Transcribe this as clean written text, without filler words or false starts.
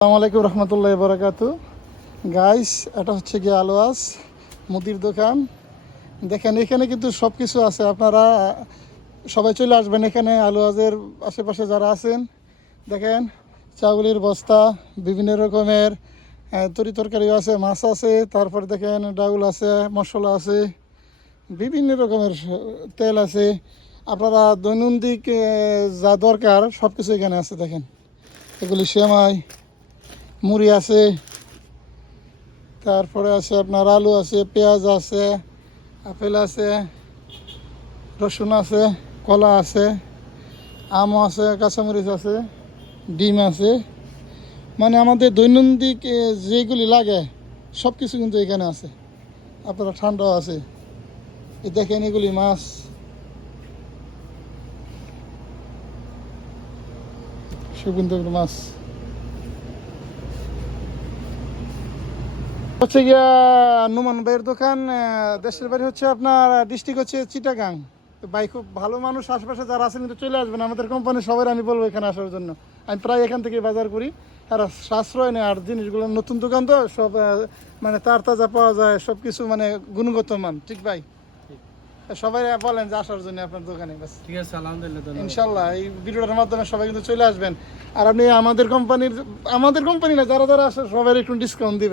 আসসালামু আলাইকুম রহমতুল্লাহ বারাকাতু। গাইস, এটা হচ্ছে গিয়ে আলোয়াজ মুদির দোকান। দেখেন এখানে কিন্তু সব কিছু আছে, আপনারা সবাই চলে আসবেন এখানে। আলোয়াজের আশেপাশে যারা আছেন দেখেন চাউলের বস্তা, বিভিন্ন রকমের তরি তরকারিও আছে, মাছ আছে, তারপর দেখেন ডাউল আছে, মশলা আছে, বিভিন্ন রকমের তেল আছে। আপনারা দৈনন্দিন যা দরকার সব কিছু এখানে আছে। দেখেন এগুলি সেমাই, মুড়ি আছে, তারপরে আছে আপনার আলু আছে, পেঁয়াজ আছে, আপেল আছে, রসুন আছে, কলা আছে, আম আছে, কাঁচামরিচ আছে, ডিম আছে। মানে আমাদের দৈনন্দিন যেগুলি লাগে সব কিছু কিন্তু এখানে আছে। আপনারা ঠান্ডাও আছে। এই দেখেন এগুলি মাছ, সব কিন্তু মাছ হচ্ছে গিয়া নুমান ভাইয়ের দোকান। দেশের বাড়ি হচ্ছে আপনার ডিস্ট্রিক্ট হচ্ছে চিটাগাং। তো ভাই খুব ভালো মানুষ, আশেপাশে যারা আছেন কিন্তু চলে আসবেন আমাদের কোম্পানি। সবাই আমি বলবো এখানে আসার জন্য। আমি প্রায় এখান থেকে বাজার করি, আর সাশ্রয় নেই। আর জিনিসগুলো নতুন দোকান তো সব মানে তার তাজা পাওয়া যায়, সব কিছু মানে গুণগত মান। ঠিক ভাই? সবাই বলেন যে আসার জন্য আপনার দোকানে। বাস ঠিক আছে, আলহামদুলিল্লাহ। ইনশাল্লাহ এই ভিডিওটার মাধ্যমে সবাই কিন্তু চলে আসবেন। আর আপনি আমাদের কোম্পানি না, যারা যারা আসে সবাই একটু ডিসকাউন্ট দিবেন।